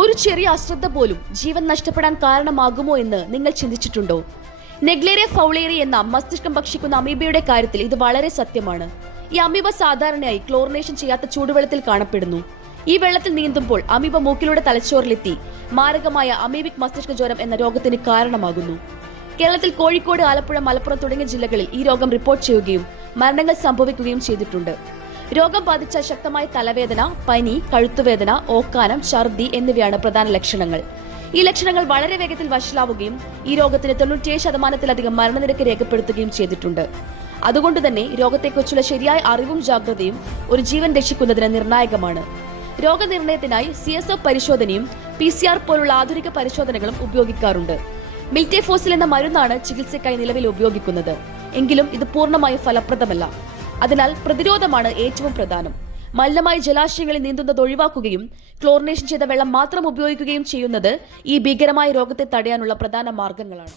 ഒരു ചെറിയ അശ്രദ്ധ പോലും ജീവൻ നഷ്ടപ്പെടാൻ കാരണമാകുമോ എന്ന് നിങ്ങൾ ചിന്തിച്ചിട്ടുണ്ടോ? നെഗ്ലേറിയ ഫൗളേറി എന്ന മസ്തിഷ്കം ഭക്ഷിക്കുന്ന അമീബയുടെ കാര്യത്തിൽ ഇത് വളരെ സത്യമാണ്. ഈ അമീബ സാധാരണയായി ക്ലോറിനേഷൻ ചെയ്യാത്ത ചൂടുവെള്ളത്തിൽ കാണപ്പെടുന്നു. ഈ വെള്ളത്തിൽ നീന്തുമ്പോൾ അമീബ മൂക്കിലൂടെ തലച്ചോറിലെത്തി മാരകമായ അമീബിക് മസ്തിഷ്ക ജ്വരം എന്ന രോഗത്തിന് കാരണമാകുന്നു. കേരളത്തിൽ കോഴിക്കോട്, ആലപ്പുഴ, മലപ്പുറം തുടങ്ങിയ ജില്ലകളിൽ ഈ രോഗം റിപ്പോർട്ട് ചെയ്യുകയും മരണങ്ങൾ സംഭവിക്കുകയും ചെയ്തിട്ടുണ്ട്. രോഗം ബാധിച്ച ശക്തമായ തലവേദന, പനി, കഴുത്തുവേദന, ഓക്കാനം, ഛർദി എന്നിവയാണ് പ്രധാന ലക്ഷണങ്ങൾ. ഈ ലക്ഷണങ്ങൾ വളരെ വേഗത്തിൽ വഷളാവുകയും ഈ രോഗത്തിന് 97% മരണനിരക്ക് രേഖപ്പെടുത്തുകയും ചെയ്തിട്ടുണ്ട്. അതുകൊണ്ട് തന്നെ രോഗത്തെക്കുറിച്ചുള്ള ശരിയായ അറിവും ജാഗ്രതയും ഒരു ജീവൻ രക്ഷിക്കുന്നതിന് നിർണായകമാണ്. രോഗനിർണയത്തിനായി CSF പരിശോധനയും PCR പോലുള്ള ആധുനിക പരിശോധനകളും ഉപയോഗിക്കാറുണ്ട്. മിൽറ്റെഫോസിൽ എന്ന മരുന്നാണ് ചികിത്സയ്ക്കായി നിലവിൽ ഉപയോഗിക്കുന്നത്. എങ്കിലും ഇത് പൂർണ്ണമായും ഫലപ്രദമല്ല. അതിനാൽ പ്രതിരോധമാണ് ഏറ്റവും പ്രധാനം. മലിനമായ ജലാശയങ്ങളിൽ നീന്തുന്നത് ഒഴിവാക്കുകയും ക്ലോറിനേഷൻ ചെയ്ത വെള്ളം മാത്രം ഉപയോഗിക്കുകയും ചെയ്യുന്നത് ഈ ഭീകരമായ രോഗത്തെ തടയാനുള്ള പ്രധാന മാർഗങ്ങളാണ്.